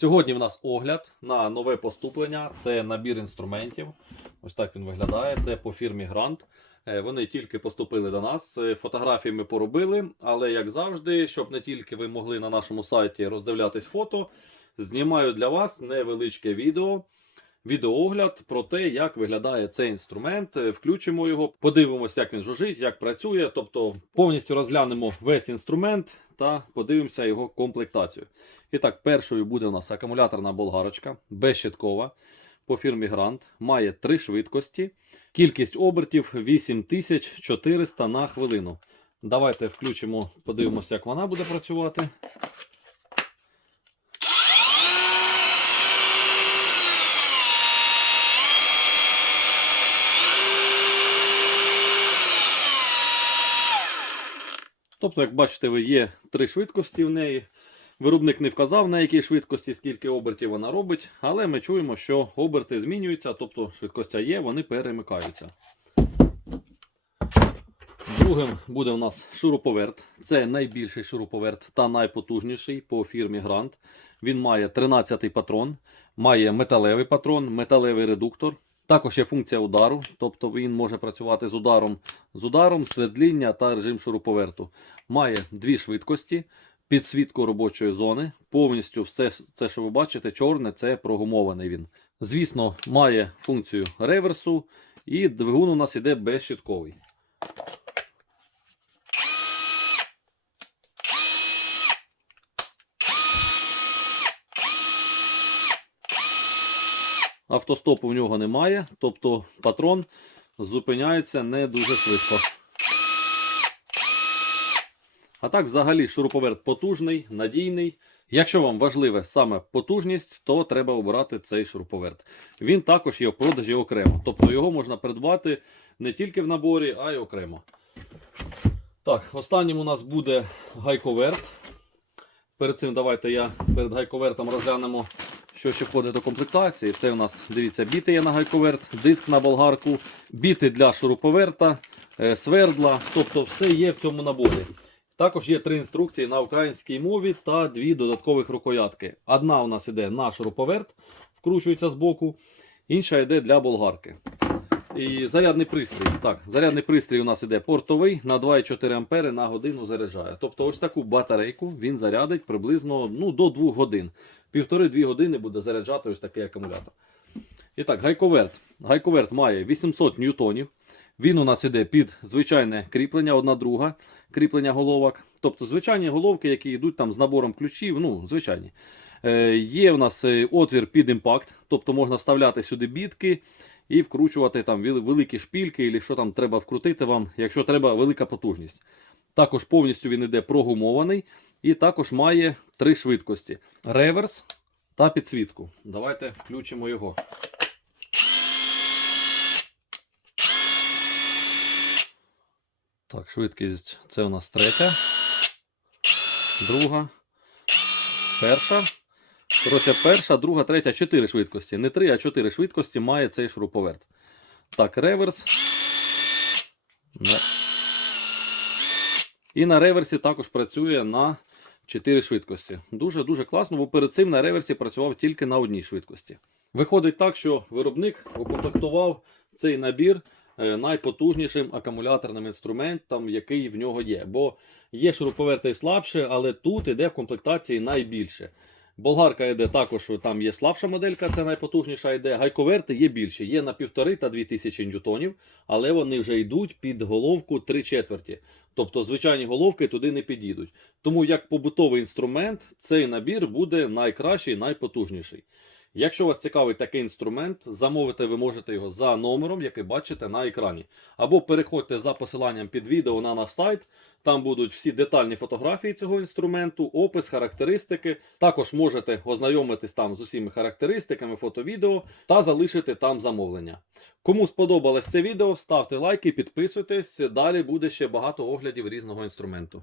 Сьогодні в нас огляд на нове поступлення. Це набір інструментів. Ось так він виглядає. Це по фірмі Грант. Е, Вони тільки поступили до нас. Е, Фотографії ми поробили, але як завжди, щоб не тільки ви могли на нашому сайті роздивлятись фото, знімаю для вас невеличке відео. Відеоогляд про те, як виглядає цей інструмент. Е, Включимо його, подивимося, як він жужить, як працює. Тобто повністю розглянемо весь інструмент та подивимося його комплектацію. І так, першою буде у нас акумуляторна болгарочка, безщиткова по фірмі Грант. Має три швидкості. Кількість обертів 8400 на хвилину. Давайте включимо, подивимося, як вона буде працювати. Тобто, як бачите, ви є три швидкості в неї. Виробник не вказав, на якій швидкості, скільки обертів вона робить, але ми чуємо, що оберти змінюються, тобто швидкостя є, вони перемикаються. Другим буде у нас шуруповерт. Це найбільший шуруповерт та найпотужніший по фірмі Грант. Він має 13-й патрон, має металевий патрон, металевий редуктор. Також є функція удару, тобто він може працювати з ударом, з ударом, свердління та режим шуруповерту. Має дві швидкості, підсвітку робочої зони. Повністю все це, що ви бачите, чорне, це прогумований він. Звісно, має функцію реверсу, і двигун у нас іде безщитковий. Автостопу в нього немає, тобто патрон зупиняється не дуже швидко. А так, взагалі, шуруповерт потужний, надійний. Якщо вам важливе саме потужність, то треба обирати цей шуруповерт. Він також є в продажі окремо. Тобто його можна придбати не тільки в наборі, а й окремо. Так, останнім у нас буде гайковерт. Перед цим давайте я перед гайковертом розглянемо, що ще входить до комплектації. Це у нас, дивіться, біти є на гайковерт, диск на болгарку, біти для шуруповерта, е, свердла. Тобто все є в цьому наборі. Також є три інструкції на українській мові та дві додаткових рукоятки. Одна у нас іде на шуруповерт, вкручується з боку, інша йде для болгарки. І зарядний пристрій. Так, зарядний пристрій у нас іде портовий на 2,4 ампери на годину заряджає. Тобто ось таку батарейку він зарядить приблизно ну, до 2 годин. Півтори-дві години буде заряджати ось такий акумулятор. І так, гайковерт. Гайковерт має 800 ньютонів. Він у нас іде під звичайне кріплення, одна друга кріплення головок. Тобто звичайні головки, які йдуть там з набором ключів, ну, звичайні. Е, є у нас е, отвір під імпакт, тобто можна вставляти сюди бітки і вкручувати там великі шпільки, або що там треба вкрутити вам, якщо треба велика потужність. Також повністю він іде прогумований і також має три швидкості: реверс та підсвітку. Давайте включимо його. Так, швидкість це у нас третя, друга, перша. Коротше, перша, друга, третя, чотири швидкості. Не три, а чотири швидкості має цей шуруповерт. Так, реверс. На- І на реверсі також працює на 4 швидкості. Дуже-дуже класно, бо перед цим на реверсі працював тільки на одній швидкості. Виходить так, що виробник укомплектував цей набір е, найпотужнішим акумуляторним інструментом, який в нього є. Бо є шуруповерти слабше, але тут іде в комплектації найбільше. Болгарка йде також, там є слабша моделька, це найпотужніша йде. Гайковерти є більші, є на 1,5 та 2000 ньютонів, але вони вже йдуть під головку 3 четверті. Тобто звичайні головки туди не підійдуть. Тому як побутовий інструмент, цей набір буде найкращий, найпотужніший. Якщо вас цікавить такий інструмент, замовити ви можете його за номером, який бачите на екрані. Або переходьте за посиланням під відео на наш сайт. Там будуть всі детальні фотографії цього інструменту, опис, характеристики. Також можете ознайомитись там з усіма характеристиками, фото-відео та залишити там замовлення. Кому сподобалось це відео, ставте лайки, підписуйтесь. Далі буде ще багато оглядів різного інструменту.